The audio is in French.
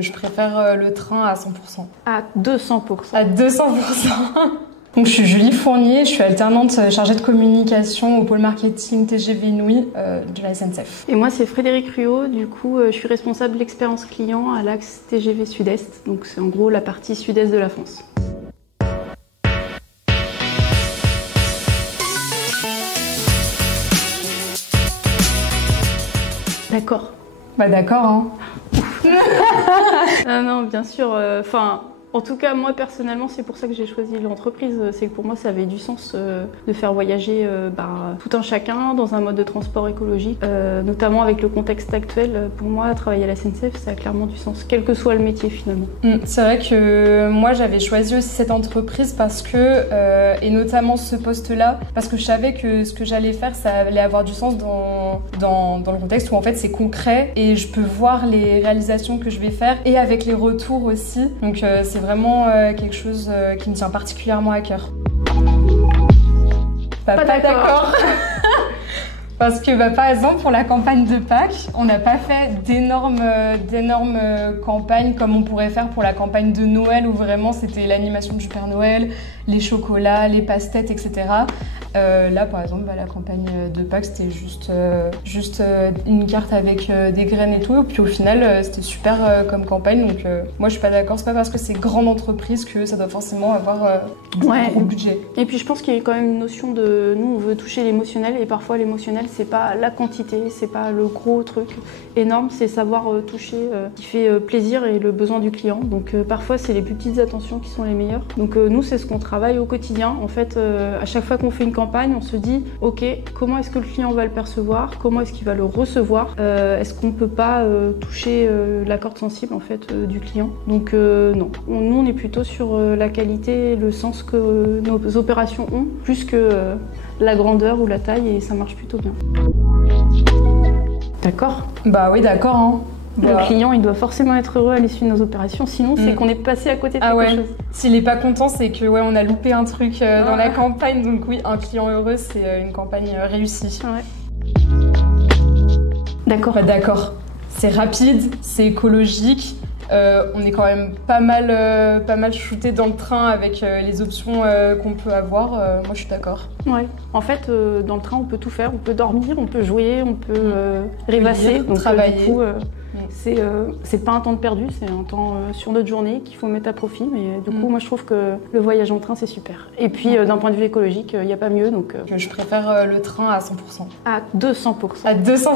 Je préfère le train à 100%. À 200%. À 200%. Donc, je suis Julie Fournier, je suis alternante chargée de communication au pôle marketing TGV Inouï de la SNCF. Et moi, c'est Frédéric Ruot. Du coup, je suis responsable de l'expérience client à l'axe TGV Sud-Est. Donc, c'est en gros la partie sud-est de la France. D'accord. Bah d'accord, hein. Non, bien sûr. En tout cas, moi personnellement, c'est pour ça que j'ai choisi l'entreprise. C'est que pour moi, ça avait du sens de faire voyager tout un chacun dans un mode de transport écologique, notamment avec le contexte actuel. Pour moi, travailler à la SNCF, ça a clairement du sens, quel que soit le métier finalement. C'est vrai que moi, j'avais choisi aussi cette entreprise parce que, et notamment ce poste-là, parce que je savais que ce que j'allais faire, ça allait avoir du sens dans le contexte où en fait c'est concret et je peux voir les réalisations que je vais faire et avec les retours aussi. Donc c'est vraiment quelque chose qui me tient particulièrement à cœur. Pas d'accord. Parce que par exemple pour la campagne de Pâques, on n'a pas fait d'énormes campagnes comme on pourrait faire pour la campagne de Noël où vraiment c'était l'animation du Père Noël, les chocolats, les passe-têtes, etc. Là par exemple la campagne de Pâques c'était juste une carte avec des graines et tout, et puis au final c'était super comme campagne, donc moi je suis pas d'accord, c'est pas parce que c'est grande entreprise que ça doit forcément avoir gros budget. Et puis je pense qu'il y a quand même une notion de, nous on veut toucher l'émotionnel, et parfois l'émotionnel c'est pas la quantité, c'est pas le gros truc énorme, c'est savoir toucher ce qui fait plaisir et le besoin du client, donc parfois c'est les plus petites attentions qui sont les meilleures. Donc nous c'est ce qu'on travaille au quotidien, en fait à chaque fois qu'on fait une campagne, on se dit ok, comment est-ce que le client va le percevoir, comment est-ce qu'il va le recevoir, est-ce qu'on peut pas toucher la corde sensible en fait du client. Donc non, nous on est plutôt sur la qualité, le sens que nos opérations ont, plus que la grandeur ou la taille, et ça marche plutôt bien. D'accord? Bah oui, d'accord, hein. Le client, il doit forcément être heureux à l'issue de nos opérations, sinon c'est qu'on est passé à côté de quelque chose. S'il est pas content, c'est que on a loupé un truc dans la campagne. Donc oui, un client heureux, c'est une campagne réussie. Ouais. D'accord. Bah, d'accord. C'est rapide, c'est écologique. On est quand même pas mal shooté dans le train avec les options qu'on peut avoir. Moi, je suis d'accord. Ouais. En fait, dans le train, on peut tout faire. On peut dormir, on peut jouer, on peut rêvasser, donc travailler. Du coup, c'est pas un temps de perdu, c'est un temps sur notre journée qu'il faut mettre à profit. Mais du coup, moi, je trouve que le voyage en train, c'est super. Et puis, d'un point de vue écologique, il n'y a pas mieux. Donc, je préfère le train à 100%. À 200%. À 200%.